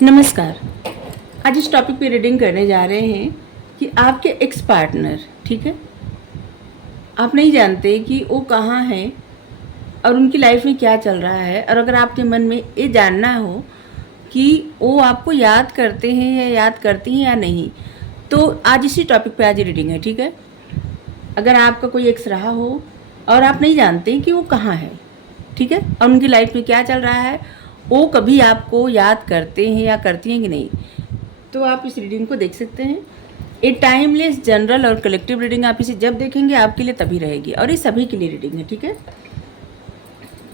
नमस्कार। आज इस टॉपिक पे रीडिंग करने जा रहे हैं कि आपके एक्स पार्टनर, ठीक है, आप नहीं जानते कि वो कहाँ हैं और उनकी लाइफ में क्या चल रहा है। और अगर आपके मन में ये जानना हो कि वो आपको याद करते हैं या याद करती हैं या नहीं, तो आज इसी टॉपिक पे आज रीडिंग है, ठीक है। अगर आपका कोई एक्स रहा हो और आप नहीं जानते कि वो कहाँ है, ठीक है, और उनकी लाइफ में क्या चल रहा है, वो कभी आपको याद करते हैं या करती हैं कि नहीं, तो आप इस रीडिंग को देख सकते हैं। ये टाइमलेस, जनरल और कलेक्टिव रीडिंग, आप इसे जब देखेंगे आपके लिए तभी रहेगी, और ये सभी के लिए रीडिंग है, ठीक है।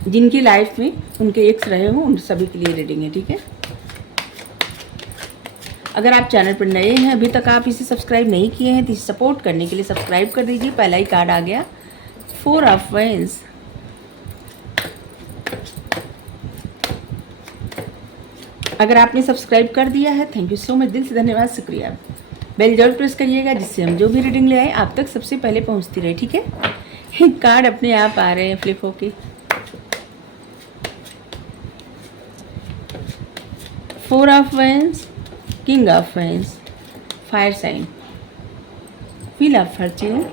जिनकी लाइफ में उनके एक्स रहे हों उन सभी के लिए रीडिंग है, ठीक है। अगर आप चैनल पर नए हैं, अभी तक आप इसे सब्सक्राइब नहीं किए हैं, तो इसे सपोर्ट करने के लिए सब्सक्राइब कर दीजिए। पहला ही कार्ड आ गया, 4 ऑफ वांड्स। अगर आपने सब्सक्राइब कर दिया है, थैंक यू सो मच, दिल से धन्यवाद, शुक्रिया। बेल जरूर प्रेस करिएगा, जिससे हम जो भी रीडिंग ले आए आप तक सबसे पहले पहुंचती रहे, ठीक है। कार्ड अपने आप आ रहे हैं फ्लिप होके। 4 of wands, king of wands, fire sign, wheel of fortune.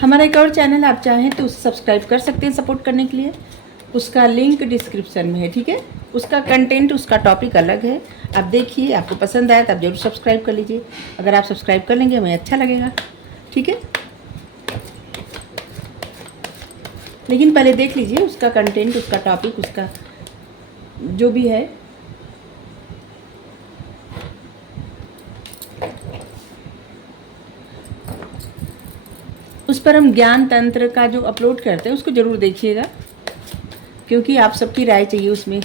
हमारा एक और चैनल आप चाहें तो उसे सब्सक्राइब कर सकते हैं सपोर्ट करने के लिए। उसका लिंक डिस्क्रिप्शन में है, ठीक है। उसका कंटेंट, उसका टॉपिक अलग है, आप देखिए, आपको पसंद आए तो आप जरूर सब्सक्राइब कर लीजिए। अगर आप सब्सक्राइब कर लेंगे हमें अच्छा लगेगा, ठीक है। लेकिन पहले देख लीजिए उसका कंटेंट, उसका टॉपिक, उसका जो भी है। उस पर हम ज्ञान तंत्र का जो अपलोड करते हैं उसको ज़रूर देखिएगा, क्योंकि आप सबकी राय चाहिए उसमें।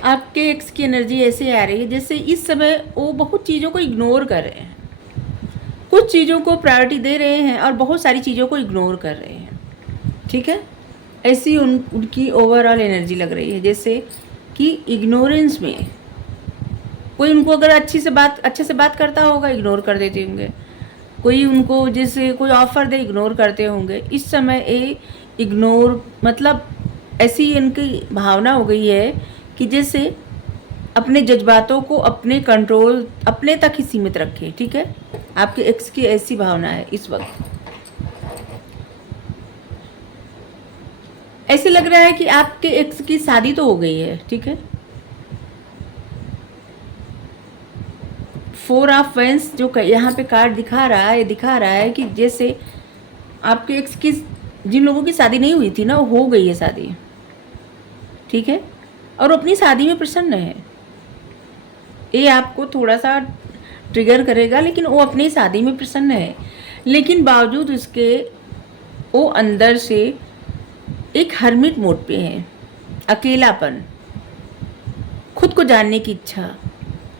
आपके एक्स की एनर्जी ऐसे आ रही है जैसे इस समय वो बहुत चीज़ों को इग्नोर कर रहे हैं, कुछ चीज़ों को प्रायोरिटी दे रहे हैं और बहुत सारी चीज़ों को इग्नोर कर रहे हैं, ठीक है। ऐसी उनकी ओवरऑल एनर्जी लग रही है, जैसे कि इग्नोरेंस में कोई उनको अगर अच्छे से बात करता होगा, इग्नोर कर देते होंगे। कोई उनको जैसे कोई ऑफ़र दे, इग्नोर करते होंगे। इस समय ये इग्नोर मतलब ऐसी इनकी भावना हो गई है कि जैसे अपने जज्बातों को अपने कंट्रोल, अपने तक ही सीमित रखें, ठीक है। आपके एक्स की ऐसी भावना है इस वक्त। ऐसे लग रहा है कि आपके एक्स की शादी तो हो गई है, ठीक है। 4 ऑफ वांड्स जो यहाँ पे कार्ड दिखा रहा है, दिखा रहा है कि जैसे आपके एक्स की, जिन लोगों की शादी नहीं हुई थी ना, वो हो गई है शादी, ठीक है। और अपनी शादी में प्रसन्न है। ये आपको थोड़ा सा ट्रिगर करेगा, लेकिन वो अपनी शादी में प्रसन्न है। लेकिन बावजूद उसके वो अंदर से एक हर्मिट मोड पे है, अकेलापन, खुद को जानने की इच्छा,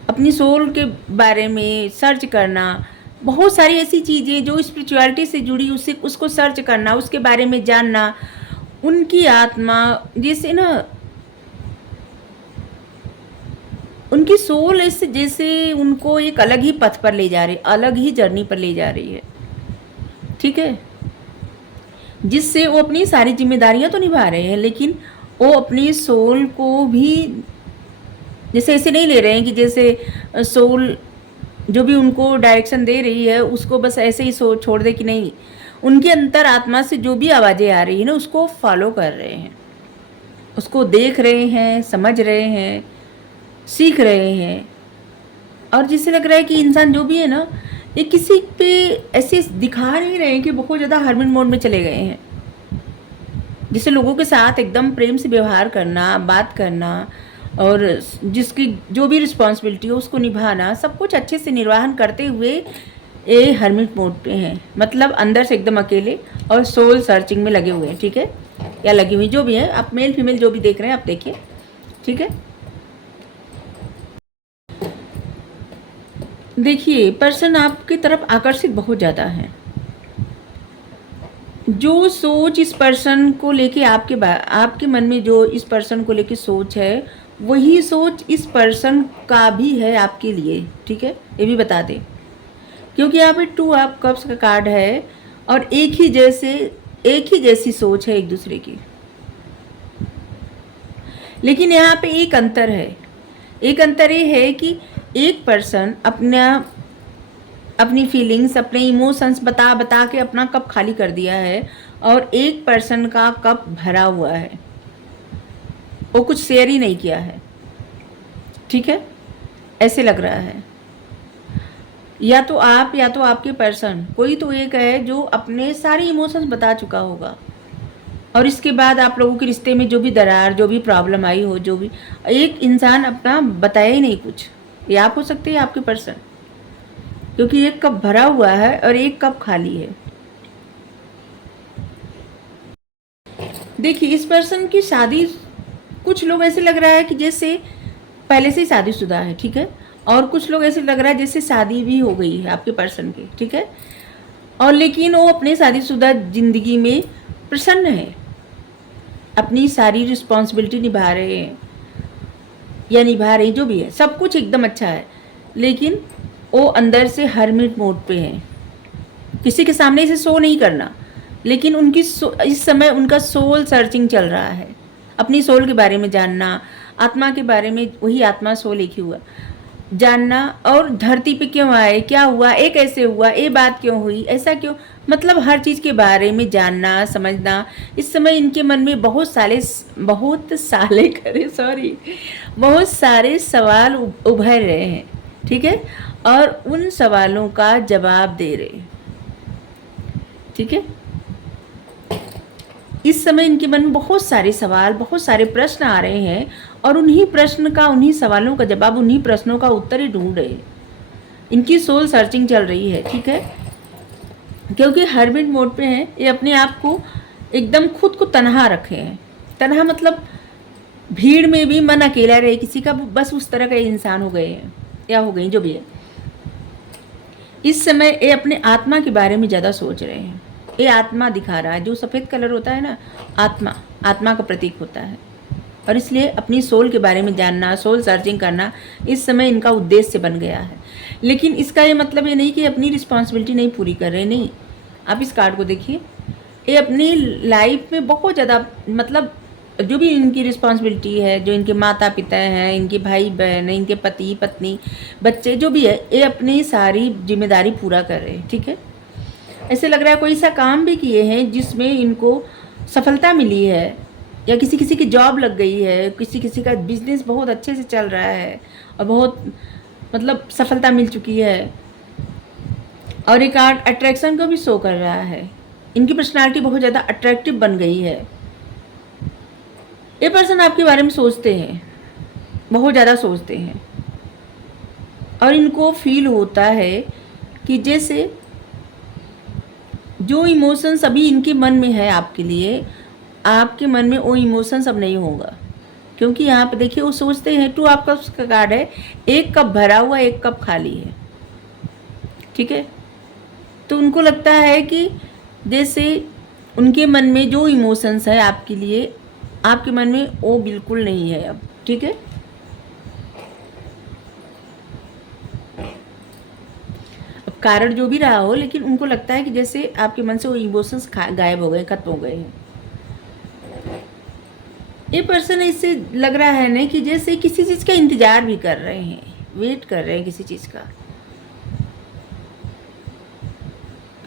अपनी सोल के बारे में सर्च करना, बहुत सारी ऐसी चीज़ें जो स्पिरिचुअलिटी से जुड़ी, उसको सर्च करना, उसके बारे में जानना। उनकी आत्मा जैसे ना, उनकी सोल ऐसे जैसे उनको एक अलग ही पथ पर ले जा रही, अलग ही जर्नी पर ले जा रही है, ठीक है। जिससे वो अपनी सारी जिम्मेदारियां तो निभा रहे हैं, लेकिन वो अपनी सोल को भी जैसे ऐसे नहीं ले रहे हैं कि जैसे सोल जो भी उनको डायरेक्शन दे रही है उसको बस ऐसे ही छोड़ दे कि नहीं। उनके अंतर आत्मा से जो भी आवाज़ें आ रही है ना, उसको फॉलो कर रहे हैं, उसको देख रहे हैं, समझ रहे हैं, सीख रहे हैं। और जिससे लग रहा है कि इंसान जो भी है ना, ये किसी पे ऐसे दिखा नहीं रहे हैं कि बहुत ज़्यादा हर्मिट मोड में चले गए हैं। जैसे लोगों के साथ एकदम प्रेम से व्यवहार करना, बात करना और जिसकी जो भी रिस्पॉन्सिबिलिटी हो उसको निभाना, सब कुछ अच्छे से निर्वहन करते हुए ये हर्मिट मोड पे हैं, मतलब अंदर से एकदम अकेले और सोल सर्चिंग में लगे हुए हैं, ठीक है, या लगी हुई जो भी है, आप मेल फीमेल जो भी देख रहे हैं आप देखिए, ठीक है। देखिए पर्सन आपकी तरफ आकर्षित बहुत ज़्यादा है। जो सोच इस पर्सन को लेके आपके मन में जो इस पर्सन को लेके सोच है, वही सोच इस पर्सन का भी है आपके लिए, ठीक है, ये भी बता दें, क्योंकि यहाँ पे 2 ऑफ कप्स का कार्ड है और एक ही जैसी सोच है एक दूसरे की। लेकिन यहाँ पे एक अंतर है, एक अंतर ये है कि एक पर्सन अपनी फीलिंग्स, अपने इमोशंस बता के अपना कप खाली कर दिया है और एक पर्सन का कप भरा हुआ है, वो कुछ शेयर ही नहीं किया है, ठीक है, ऐसे लग रहा है। या तो आप या तो आपके पर्सन, कोई तो एक है जो अपने सारे इमोशंस बता चुका होगा और इसके बाद आप लोगों के रिश्ते में जो भी दरार, जो भी प्रॉब्लम आई हो, जो भी, एक इंसान अपना बताया ही नहीं कुछ, ये आप हो सकते हैं आपके पर्सन, क्योंकि एक कप भरा हुआ है और एक कप खाली है। देखिए इस पर्सन की शादी, कुछ लोग ऐसे लग रहा है कि जैसे पहले से ही शादीशुदा है, ठीक है, और कुछ लोग ऐसे लग रहा है जैसे शादी भी हो गई है आपके पर्सन की, ठीक है, और लेकिन वो अपने शादीशुदा जिंदगी में प्रसन्न है, अपनी सारी रिस्पॉन्सिबिलिटी निभा रहे हैं या निभा रही, जो भी है सब कुछ एकदम अच्छा है, लेकिन वो अंदर से हर्मिट मोड पे है, किसी के सामने इसे शो नहीं करना, लेकिन उनकी इस समय उनका सोल सर्चिंग चल रहा है, अपनी सोल के बारे में जानना, आत्मा के बारे में, वही आत्मा सोल एक ही हुआ, जानना, और धरती पे क्यों आए, क्या हुआ, ये कैसे हुआ, ये बात क्यों हुई, ऐसा क्यों, मतलब हर चीज़ के बारे में जानना समझना। इस समय इनके मन में बहुत सारे सवाल उभर रहे हैं, ठीक है, और उन सवालों का जवाब दे रहे हैं, ठीक है। इस समय इनके मन में बहुत सारे सवाल, बहुत सारे प्रश्न आ रहे हैं और उन्हीं सवालों का जवाब, उन्हीं प्रश्नों का उत्तर ही ढूंढ रहे हैं, इनकी सोल सर्चिंग चल रही है, ठीक है, क्योंकि हर्मिट मोड पे हैं, ये अपने आप को एकदम खुद को तन्हा रखे हैं, तन्हा मतलब भीड़ में भी मन अकेला रहे किसी का, बस उस तरह के इंसान हो गए हैं या हो गई, जो भी है। इस समय ये अपने आत्मा के बारे में ज़्यादा सोच रहे हैं, ये आत्मा दिखा रहा है, जो सफ़ेद कलर होता है ना, आत्मा का प्रतीक होता है, और इसलिए अपनी सोल के बारे में जानना, सोल सर्चिंग करना इस समय इनका उद्देश्य बन गया है। लेकिन इसका ये मतलब ये नहीं कि अपनी रिस्पॉन्सिबिलिटी नहीं पूरी कर रहे, नहीं, आप इस कार्ड को देखिए, ये अपनी लाइफ में बहुत ज़्यादा, मतलब जो भी इनकी रिस्पॉन्सिबिलिटी है, जो इनके माता पिता हैं, इनके भाई बहन, इनके पति पत्नी, बच्चे, जो भी है, ये अपनी सारी जिम्मेदारी पूरा कर रहे हैं, ठीक है। ऐसे लग रहा है कोई सा काम भी किए हैं जिसमें इनको सफलता मिली है, या किसी की जॉब लग गई है, किसी का बिजनेस बहुत अच्छे से चल रहा है और बहुत मतलब सफलता मिल चुकी है। और एक कार्ड अट्रैक्शन को भी शो कर रहा है, इनकी पर्सनालिटी बहुत ज़्यादा अट्रैक्टिव बन गई है। ये पर्सन आपके बारे में सोचते हैं, बहुत ज़्यादा सोचते हैं, और इनको फील होता है कि जैसे जो इमोशंस अभी इनके मन में है आपके लिए, आपके मन में वो इमोशंस अब नहीं होगा, क्योंकि यहाँ पे देखिए वो सोचते हैं, 2 ऑफ कप्स का कार्ड है, एक कप भरा हुआ, एक कप खाली है, ठीक है। तो उनको लगता है कि जैसे उनके मन में जो इमोशंस है आपके लिए, आपके मन में वो बिल्कुल नहीं है अब, ठीक है। अब कारण जो भी रहा हो, लेकिन उनको लगता है कि जैसे आपके मन से वो इमोशंस गायब हो गए, खत्म हो गए हैं। ये पर्सन इससे लग रहा है ना कि जैसे किसी चीज़ का इंतजार भी कर रहे हैं, वेट कर रहे हैं किसी चीज़ का,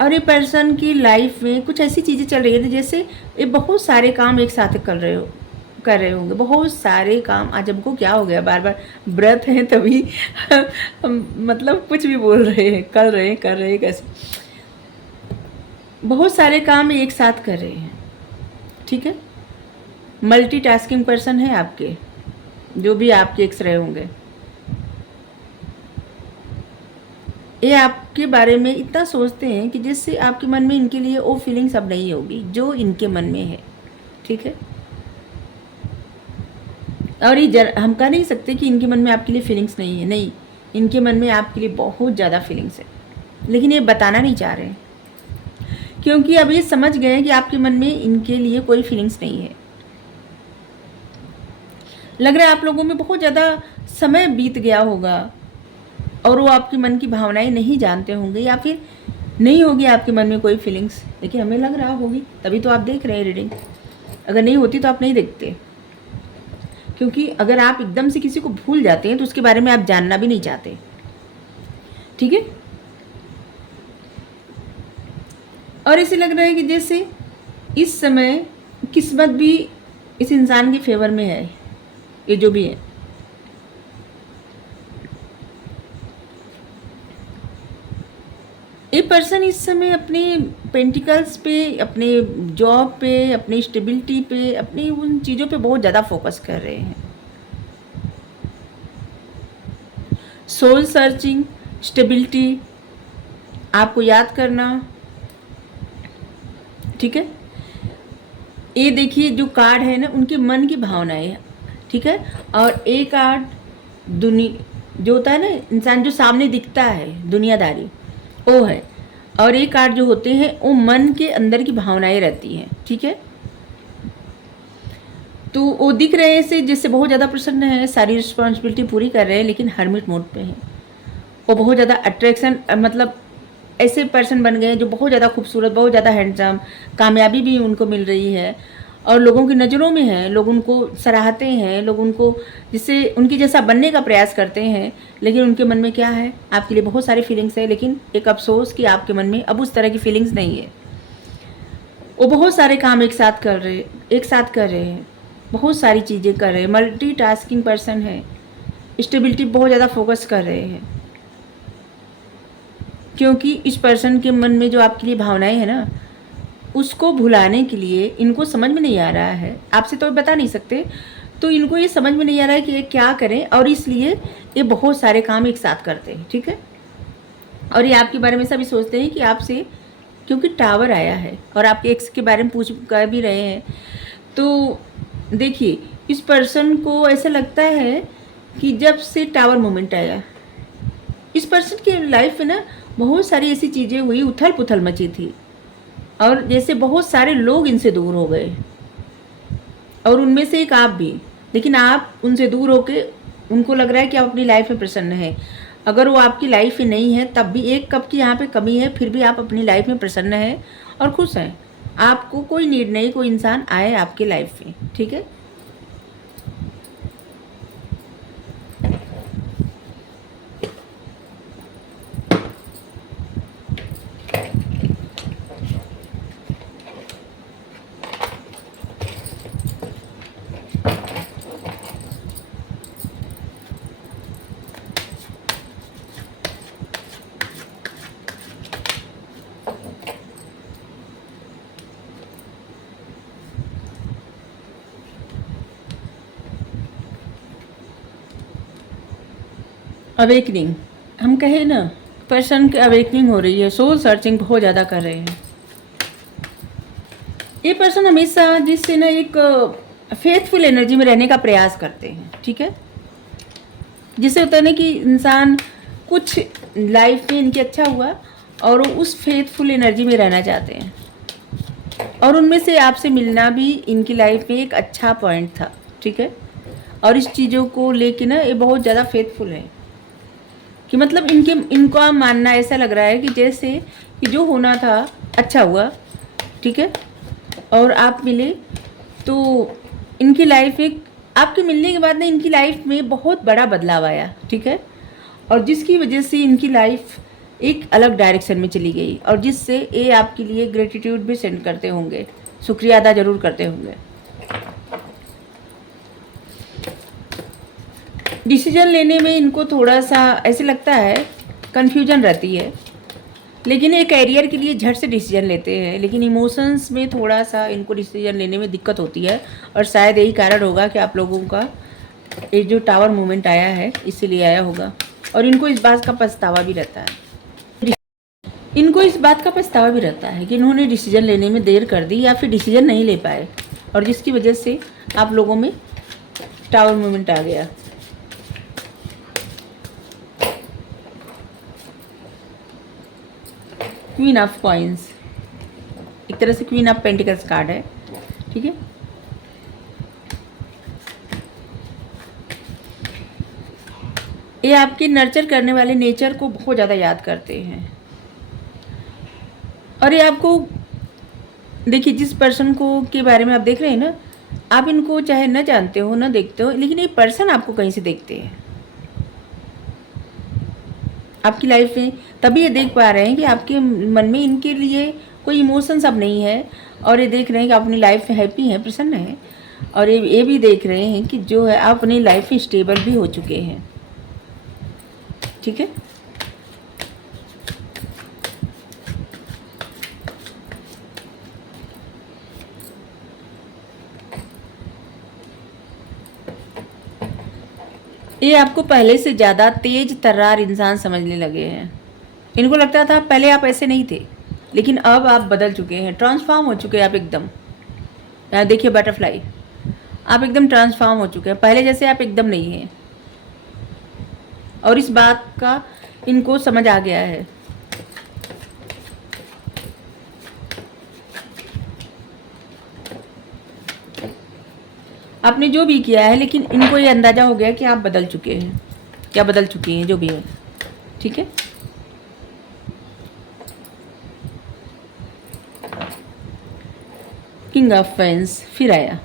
और ये पर्सन की लाइफ में कुछ ऐसी चीज़ें चल रही है जैसे ये बहुत सारे काम एक साथ कर रहे होंगे, बहुत सारे काम। आज हमको क्या हो गया, बार बार व्रत हैं तभी मतलब कुछ भी बोल रहे हैं, कर रहे हैं कैसे, बहुत सारे काम एक साथ कर रहे हैं, ठीक है। मल्टीटास्किंग पर्सन है आपके, जो भी आपके एक्स रहे होंगे। ये आपके बारे में इतना सोचते हैं कि जिससे आपके मन में इनके लिए वो फीलिंग्स अब नहीं होगी जो इनके मन में है, ठीक है। और ये हम कह नहीं सकते कि इनके मन में आपके लिए फीलिंग्स नहीं है, नहीं, इनके मन में आपके लिए बहुत ज़्यादा फीलिंग्स है, लेकिन ये बताना नहीं चाह रहे हैं, क्योंकि अब ये समझ गए हैं कि आपके मन में इनके लिए कोई फीलिंग्स नहीं है। लग रहा है आप लोगों में बहुत ज़्यादा समय बीत गया होगा और वो आपके मन की भावनाएं नहीं जानते होंगे, या फिर नहीं होगी आपके मन में कोई फीलिंग्स, लेकिन हमें लग रहा होगी, तभी तो आप देख रहे हैं रीडिंग। अगर नहीं होती तो आप नहीं देखते, क्योंकि अगर आप एकदम से किसी को भूल जाते हैं तो उसके बारे में आप जानना भी नहीं चाहते, ठीक है। और ऐसे लग रहा है कि जैसे इस समय किस्मत भी इस इंसान के फेवर में है, ये जो भी है। ये पर्सन इस समय अपने पेंटिकल्स पे, अपने जॉब पे, अपनी स्टेबिलिटी पे, अपनी उन चीज़ों पे बहुत ज़्यादा फोकस कर रहे हैं। सोल सर्चिंग, स्टेबिलिटी, आपको याद करना, ठीक है। ये देखिए जो कार्ड है ना, उनके मन की भावनाएं है, ठीक है। और एक कार्ड जो होता है ना, इंसान जो सामने दिखता है, दुनियादारी, वो है। और एक कार्ड जो होते हैं वो मन के अंदर की भावनाएं रहती हैं, ठीक है। तो वो दिख रहे हैं से जिससे बहुत ज़्यादा प्रसन्न है, सारी रिस्पॉन्सिबिलिटी पूरी कर रहे हैं, लेकिन हर्मिट मोड पे हैं। वो बहुत ज़्यादा अट्रैक्शन, मतलब ऐसे पर्सन बन गए हैं जो बहुत ज़्यादा खूबसूरत, बहुत ज़्यादा हैंडसम, कामयाबी भी उनको मिल रही है और लोगों की नज़रों में है, लोग उनको सराहते हैं, लोग उनको जिससे उनकी जैसा बनने का प्रयास करते हैं। लेकिन उनके मन में क्या है, आपके लिए बहुत सारी फीलिंग्स है, लेकिन एक अफसोस कि आपके मन में अब उस तरह की फीलिंग्स नहीं है। वो बहुत सारे काम एक साथ कर रहे हैं, बहुत सारी चीज़ें कर रहे हैं, मल्टीटास्किंग पर्सन है, स्टेबिलिटी बहुत ज़्यादा फोकस कर रहे हैं, क्योंकि इस पर्सन के मन में जो आपके लिए भावनाएं हैं ना, उसको भुलाने के लिए इनको समझ में नहीं आ रहा है, आपसे तो बता नहीं सकते, तो इनको ये समझ में नहीं आ रहा है कि ये क्या करें, और इसलिए ये बहुत सारे काम एक साथ करते हैं, ठीक है। और ये आपके बारे में सभी सोचते हैं कि आपसे, क्योंकि टावर आया है और आपके एक्स के बारे में पूछ कर भी रहे हैं, तो देखिए इस पर्सन को ऐसा लगता है कि जब से टावर मोमेंट आया, इस पर्सन की लाइफ में ना बहुत सारी ऐसी चीज़ें हुई, उथल पुथल मची थी, और जैसे बहुत सारे लोग इनसे दूर हो गए, और उनमें से एक आप भी। लेकिन आप उनसे दूर होके उनको लग रहा है कि आप अपनी लाइफ में प्रसन्न हैं। अगर वो आपकी लाइफ में नहीं है तब भी एक कप की यहाँ पे कमी है, फिर भी आप अपनी लाइफ में प्रसन्न हैं और खुश हैं। आपको कोई नीड नहीं, कोई इंसान आए आपकी लाइफ में, ठीक है। अवेकनिंग, हम कहें ना, पर्सन की अवेकनिंग हो रही है, सोल सर्चिंग बहुत ज़्यादा कर रहे हैं। ये पर्सन हमेशा जिससे ना एक फेथफुल एनर्जी में रहने का प्रयास करते हैं, ठीक है। जिससे होता है ना कि इंसान कुछ लाइफ में इनकी अच्छा हुआ और वो उस फेथफुल एनर्जी में रहना चाहते हैं, और उनमें से आपसे मिलना भी इनकी लाइफ में एक अच्छा पॉइंट था, ठीक है। और इस चीज़ों को लेके ना ये बहुत ज़्यादा फेथफुल है, कि मतलब इनका मानना ऐसा लग रहा है कि जैसे कि जो होना था अच्छा हुआ, ठीक है, और आप मिले तो इनकी लाइफ एक, आपके मिलने के बाद ना इनकी लाइफ में बहुत बड़ा बदलाव आया, ठीक है। और जिसकी वजह से इनकी लाइफ एक अलग डायरेक्शन में चली गई, और जिससे ये आपके लिए ग्रेटिट्यूड भी सेंड करते होंगे, शुक्रिया अदा ज़रूर करते होंगे। डिसीजन लेने में इनको थोड़ा सा ऐसे लगता है, कन्फ्यूजन रहती है, लेकिन ये करियर के लिए झट से डिसीजन लेते हैं, लेकिन इमोशंस में थोड़ा सा इनको डिसीजन लेने में दिक्कत होती है। और शायद यही कारण होगा कि आप लोगों का ये जो टावर मूवमेंट आया है इसीलिए आया होगा। और इनको इस बात का पछतावा भी रहता है, इनको इस बात का पछतावा भी रहता है कि इन्होंने डिसीजन लेने में देर कर दी या फिर डिसीजन नहीं ले पाए, और जिसकी वजह से आप लोगों में टावर मूवमेंट आ गया। क्वीन ऑफ कॉइंस, एक तरह से क्वीन ऑफ पेंटिकल्स कार्ड है, ठीक है। ये आपके नर्चर करने वाले नेचर को बहुत ज़्यादा याद करते हैं। और ये आपको देखिए, जिस पर्सन को के बारे में आप देख रहे हैं ना, आप इनको चाहे न जानते हो न देखते हो, लेकिन ये पर्सन आपको कहीं से देखते हैं आपकी लाइफ में। तभी ये देख पा रहे हैं कि आपके मन में इनके लिए कोई इमोशंस अब नहीं है, और ये देख रहे हैं कि आप अपनी लाइफ में हैप्पी हैं, प्रसन्न हैं। और ये भी देख रहे हैं कि जो है आप अपनी लाइफ में स्टेबल भी हो चुके हैं, ठीक है। ये आपको पहले से ज़्यादा तेज तर्रार इंसान समझने लगे हैं। इनको लगता था पहले आप ऐसे नहीं थे, लेकिन अब आप बदल चुके हैं, ट्रांसफॉर्म हो चुके हैं आप एकदम। यहाँ देखिए बटरफ्लाई, आप एकदम ट्रांसफॉर्म हो चुके हैं, पहले जैसे आप एकदम नहीं हैं। और इस बात का इनको समझ आ गया है। आपने जो भी किया है, लेकिन इनको ये अंदाज़ा हो गया कि आप बदल चुके हैं, क्या बदल चुकी हैं, जो भी है, ठीक है। किंग ऑफ फैंस फिर आया।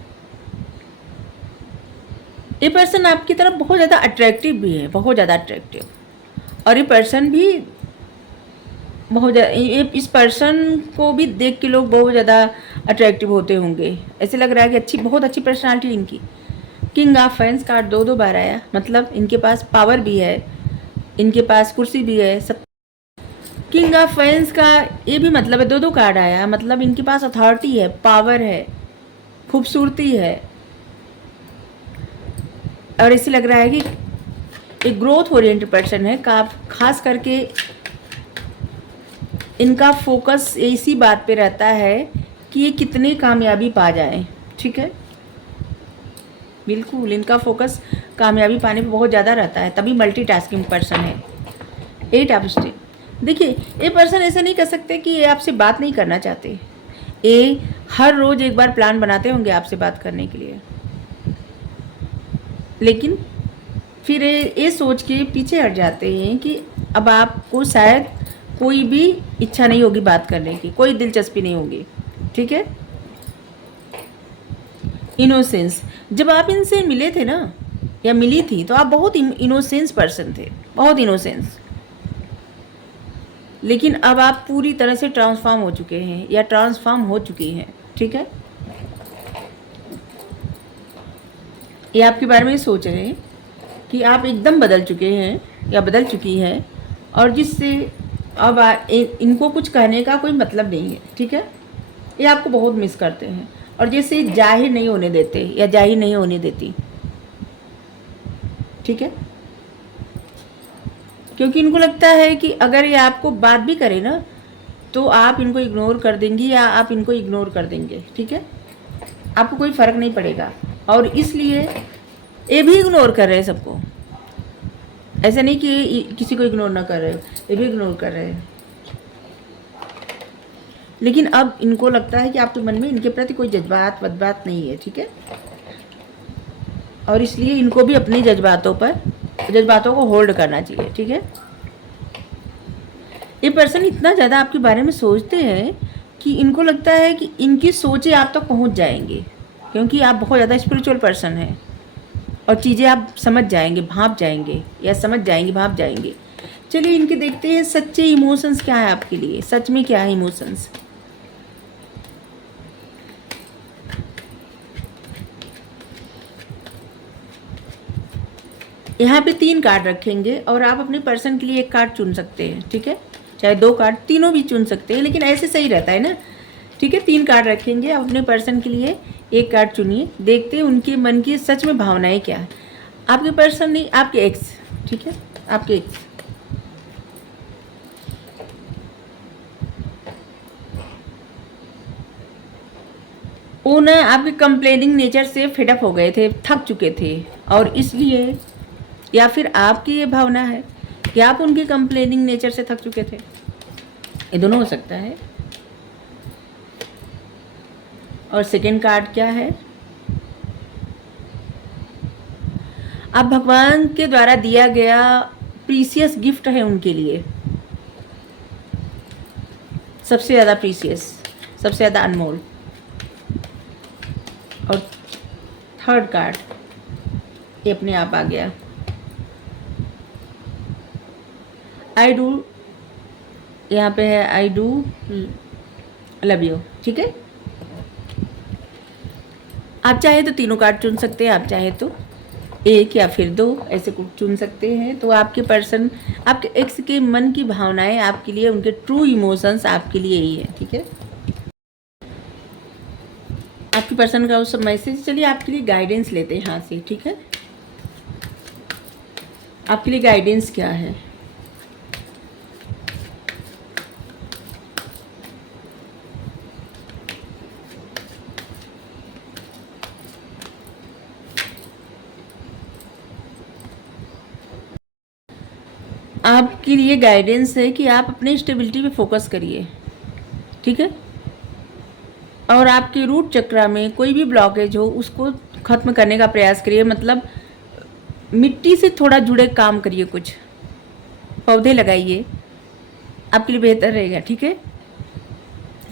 ये पर्सन आपकी तरफ बहुत ज़्यादा अट्रैक्टिव भी है, बहुत ज़्यादा अट्रैक्टिव। और ये पर्सन भी बहुत इस पर्सन को भी देख के लोग बहुत ज़्यादा अट्रैक्टिव होते होंगे। ऐसे लग रहा है कि बहुत अच्छी पर्सनालिटी इनकी। किंग ऑफ फैंस कार्ड दो बार आया, मतलब इनके पास पावर भी है, इनके पास कुर्सी भी है, सब। किंग ऑफ फैंस का ये भी मतलब है, दो कार्ड आया, मतलब इनके पास अथॉरिटी है, पावर है, खूबसूरती है। और ऐसे लग रहा है कि एक ग्रोथ ओरिएंटेड पर्सन है, खास करके इनका फोकस इसी बात पे रहता है कि ये कितनी कामयाबी पा जाएं, ठीक है। बिल्कुल इनका फोकस कामयाबी पाने पे बहुत ज़्यादा रहता है, तभी मल्टीटास्किंग पर्सन है। 8 ऑफ स्टेप। देखिए, ये पर्सन ऐसा नहीं कर सकते कि ये आपसे बात नहीं करना चाहते। ये हर रोज़ एक बार प्लान बनाते होंगे आपसे बात करने के लिए, लेकिन फिर ये सोच के पीछे हट जाते हैं कि अब आपको शायद कोई भी इच्छा नहीं होगी बात करने की, कोई दिलचस्पी नहीं होगी, ठीक है। इनोसेंस, जब आप इनसे मिले थे ना, या मिली थी, तो आप बहुत इनोसेंस पर्सन थे, बहुत इनोसेंस। लेकिन अब आप पूरी तरह से ट्रांसफॉर्म हो चुके हैं, या ट्रांसफॉर्म हो चुकी हैं, ठीक है। ये आपके बारे में सोच रहे हैं कि आप एकदम बदल चुके हैं या बदल चुकी हैं, और जिससे अब इनको कुछ कहने का कोई मतलब नहीं है, ठीक है। ये आपको बहुत मिस करते हैं, और जैसे जाहिर नहीं होने देते या जाहिर नहीं होने देती, ठीक है। क्योंकि इनको लगता है कि अगर ये आपको बात भी करे ना, तो आप इनको इग्नोर कर देंगी या आप इनको इग्नोर कर देंगे, ठीक है। आपको कोई फ़र्क नहीं पड़ेगा, और इसलिए ये भी इग्नोर कर रहे हैं सबको। ऐसा नहीं कि किसी को इग्नोर ना कर रहे हो, ये भी इग्नोर कर रहे हैं। लेकिन अब इनको लगता है कि आपके मन में इनके प्रति कोई जज्बात वज्बात नहीं है, ठीक है। और इसलिए इनको भी अपने जज्बातों को होल्ड करना चाहिए, ठीक है। ये पर्सन इतना ज़्यादा आपके बारे में सोचते हैं कि इनको लगता है कि इनकी सोचें आप तक पहुंच जाएंगे, क्योंकि आप बहुत ज़्यादा स्पिरिचुअल पर्सन हैं, और चीज़ें आप समझ जाएंगे, भाप जाएंगे, या समझ जाएंगे, भाप जाएंगे। चलिए इनके देखते हैं सच्चे इमोशंस क्या है आपके लिए, सच में क्या है इमोशंस। यहाँ पे 3 कार्ड रखेंगे, और आप अपने पर्सन के लिए एक कार्ड चुन सकते हैं, ठीक है। चाहे 2 कार्ड, तीनों भी चुन सकते हैं, लेकिन ऐसे सही रहता है ना। ठीक है, 3 कार्ड रखेंगे। आप अपने पर्सन के लिए 1 कार्ड चुनिए, देखते हैं उनके मन की सच में भावनाएं क्या है। आपके पर्सन नहीं, आपके एक्स। ठीक है, आपके एक्स। वो ना आपके कंप्लेनिंग नेचर से फेडअप हो गए थे, थक चुके थे, और इसलिए, या फिर आपकी ये भावना है कि आप उनके कंप्लेनिंग नेचर से थक चुके थे। ये दोनों हो सकता है। और सेकेंड कार्ड क्या है? आप भगवान के द्वारा दिया गया प्रीसियस गिफ्ट है उनके लिए, सबसे ज़्यादा प्रीसियस, सबसे ज़्यादा अनमोल। और थर्ड कार्ड ये अपने आप आ गया, आई डू, यहाँ पे है आई डू लव यू। ठीक है, आप चाहे तो तीनों कार्ड चुन सकते हैं, आप चाहे तो 1 या फिर 2 ऐसे कुछ चुन सकते हैं। तो आपके पर्सन, आपके एक्स के मन की भावनाएं आपके लिए, उनके ट्रू इमोशंस आपके लिए ही है। ठीक है, आपके पर्सन का उस मैसेज। चलिए आपके लिए गाइडेंस लेते हैं यहाँ से। ठीक है, आपके लिए गाइडेंस क्या है? आपके लिए गाइडेंस है कि आप अपने स्टेबिलिटी पे फोकस करिए। ठीक है, और आपके रूट चक्रा में कोई भी ब्लॉकेज हो उसको ख़त्म करने का प्रयास करिए। मतलब मिट्टी से थोड़ा जुड़े काम करिए, कुछ पौधे लगाइए, आपके लिए बेहतर रहेगा। ठीक है,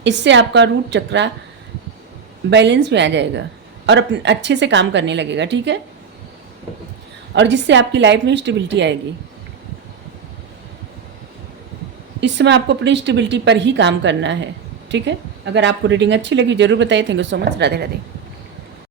इससे आपका रूट चक्रा बैलेंस में आ जाएगा और अपने अच्छे से काम करने लगेगा। ठीक है, और जिससे आपकी लाइफ में स्टेबिलिटी आएगी। इस समय आपको अपनी स्टेबिलिटी पर ही काम करना है। ठीक है, अगर आपको रीडिंग अच्छी लगी जरूर बताइए। Thank you so much. Radhe Radhe.